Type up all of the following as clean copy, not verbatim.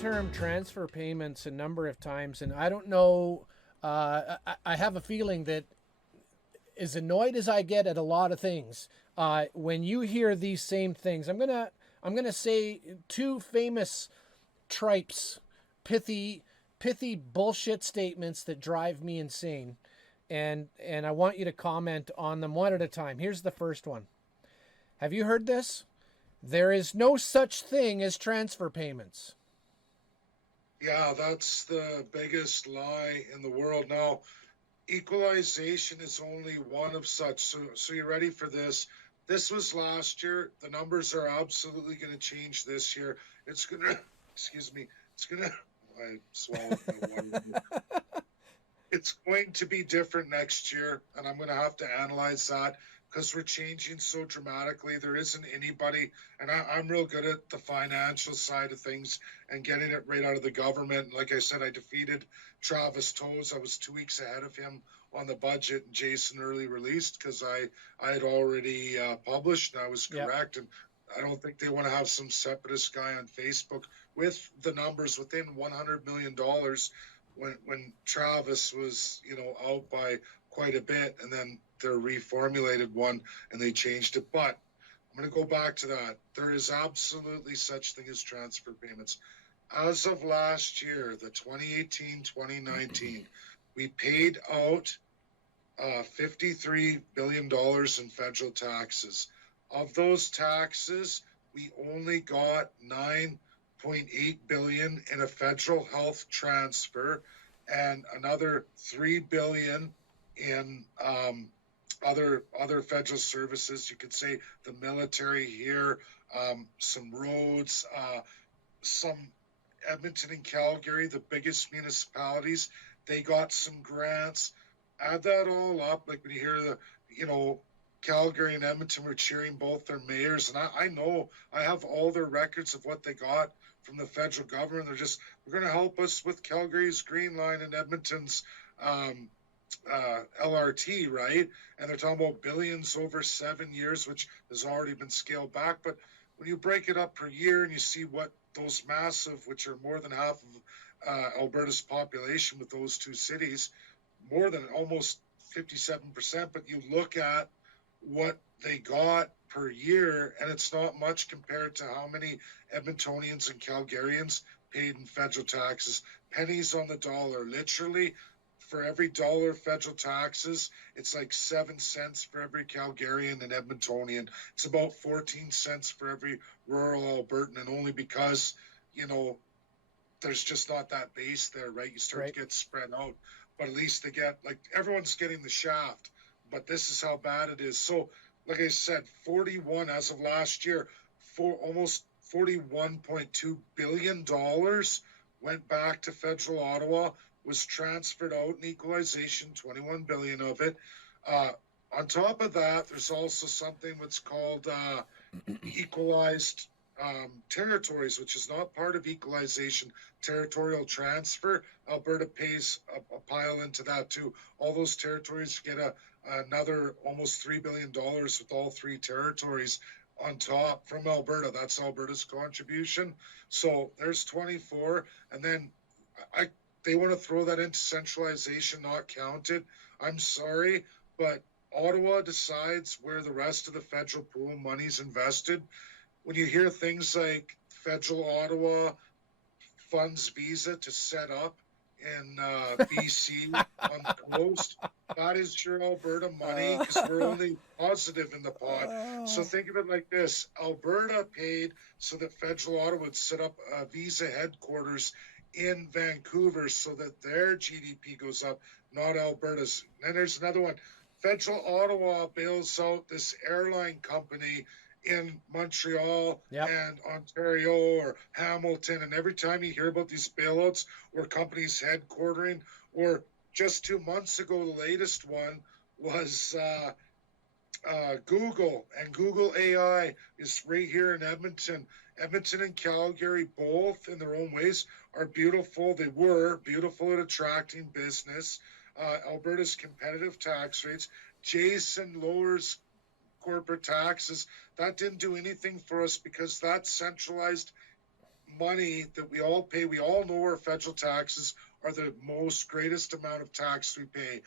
term transfer payments a number of times, and I don't know. I have a feeling that, as annoyed as I get at a lot of things, when you hear these same things, I'm gonna say two famous tripes, pithy bullshit statements that drive me insane, and I want you to comment on them one at a time. Here's the first one. Have you heard this? There is no such thing as transfer payments. Yeah, that's the biggest lie in the world. Now, equalization is only one of such. So you're ready for this? This was last year. The numbers are absolutely going to change this year. It's going to, excuse me, it's going to, I swallowed my water. It's going to be different next year, and I'm going to have to analyze that because we're changing so dramatically. There isn't anybody, and I'm real good at the financial side of things and getting it right out of the government. Like I said, I defeated Travis Toes. I was 2 weeks ahead of him on the budget, and Jason early released because I had already published, and I was Yep. correct. And I don't think they want to have some separatist guy on Facebook with the numbers within $100 million when Travis was, out by quite a bit, and then they reformulated one and they changed it. But I'm going to go back to that. There is absolutely such thing as transfer payments. As of last year, the 2018-2019, we paid out $53 billion in federal taxes. Of those taxes, we only got $9.8 billion in a federal health transfer and another $3 billion in other federal services. You could say the military here, some roads, some Edmonton and Calgary, the biggest municipalities, they got some grants. Add that all up, like when you hear Calgary and Edmonton were cheering both their mayors, and I know I have all their records of what they got from the federal government. We're going to help us with Calgary's Green Line and Edmonton's LRT, right? And they're talking about billions over 7 years, which has already been scaled back. But when you break it up per year and you see what those massive, which are more than half of Alberta's population with those two cities, more than almost 57%, but you look at what they got per year, and it's not much compared to how many Edmontonians and Calgarians paid in federal taxes. Pennies on the dollar. Literally, for every dollar federal taxes, it's like 7 cents for every Calgarian and Edmontonian. It's about 14 cents for every rural Albertan, and only because, there's just not that base there, right? You start to get spread out, but at least they get, like, everyone's getting the shaft, but this is how bad it is. So, like I said, 41 as of last year, for almost $41.2 billion went back to federal Ottawa, was transferred out in equalization, 21 billion of it. On top of that, there's also something what's called equalized territories, which is not part of equalization, territorial transfer. Alberta pays a pile into that too. All those territories get another almost $3 billion with all three territories on top from Alberta. That's Alberta's contribution. So there's 24. And then they want to throw that into centralization, not counted. I'm sorry, but Ottawa decides where the rest of the federal pool money's invested. When you hear things like federal Ottawa funds Visa to set up in BC on the coast, that is your Alberta money because we're only positive in the pot. So think of it like this. Alberta paid so that federal Ottawa would set up a Visa headquarters in Vancouver so that their GDP goes up, not Alberta's. And then there's another one. Federal Ottawa bails out this airline company in Montreal and Ontario or Hamilton. And every time you hear about these bailouts or companies headquartering, or just 2 months ago, the latest one was Google, and Google AI is right here in Edmonton. Edmonton and Calgary, both in their own ways, are beautiful. They were beautiful at attracting business. Alberta's competitive tax rates. Jason lowers corporate taxes. That didn't do anything for us because that centralized money that we all pay. We all know our federal taxes are the most greatest amount of tax we pay.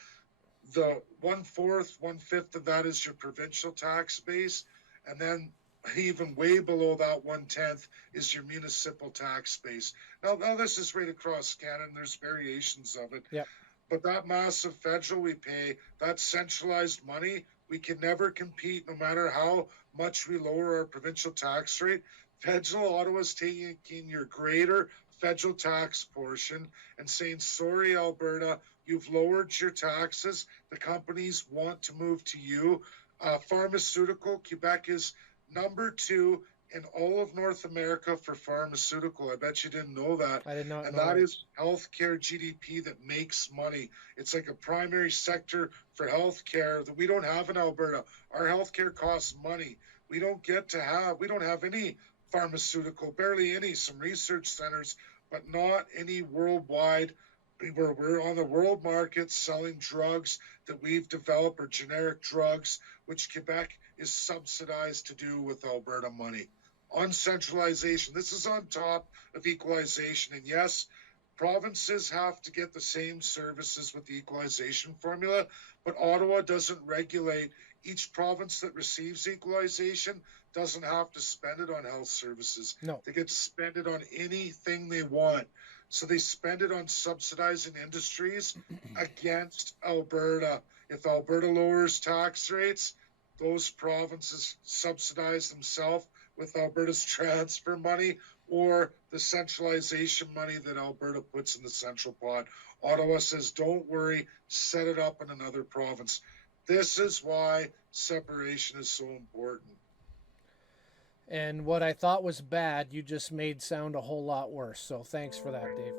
The 1/4, 1/5 of that is your provincial tax base, and then even way below that 1/10 is your municipal tax base. Now this is right across Canada, and there's variations of it. Yep. But that massive federal we pay, that centralized money, we can never compete no matter how much we lower our provincial tax rate. Federal Ottawa's taking your greater federal tax portion and saying, sorry, Alberta, you've lowered your taxes. The companies want to move to you. Pharmaceutical, Quebec is number 2 in all of North America for pharmaceutical. I bet you didn't know that. I did not and know that is healthcare GDP that makes money. It's like a primary sector for healthcare that we don't have in Alberta. Our healthcare costs money. We don't have any pharmaceutical, barely any, some research centers, but not any worldwide. We're on the world market selling drugs that we've developed, or generic drugs, which Quebec is subsidized to do with Alberta money. On centralization, this is on top of equalization. And yes, provinces have to get the same services with the equalization formula, but Ottawa doesn't regulate. Each province that receives equalization doesn't have to spend it on health services. No. They get to spend it on anything they want. So they spend it on subsidizing industries against Alberta. If Alberta lowers tax rates, those provinces subsidize themselves with Alberta's transfer money or the centralization money that Alberta puts in the central pot. Ottawa says, don't worry, set it up in another province. This is why separation is so important. And what I thought was bad, you just made sound a whole lot worse. So thanks for that, Dave.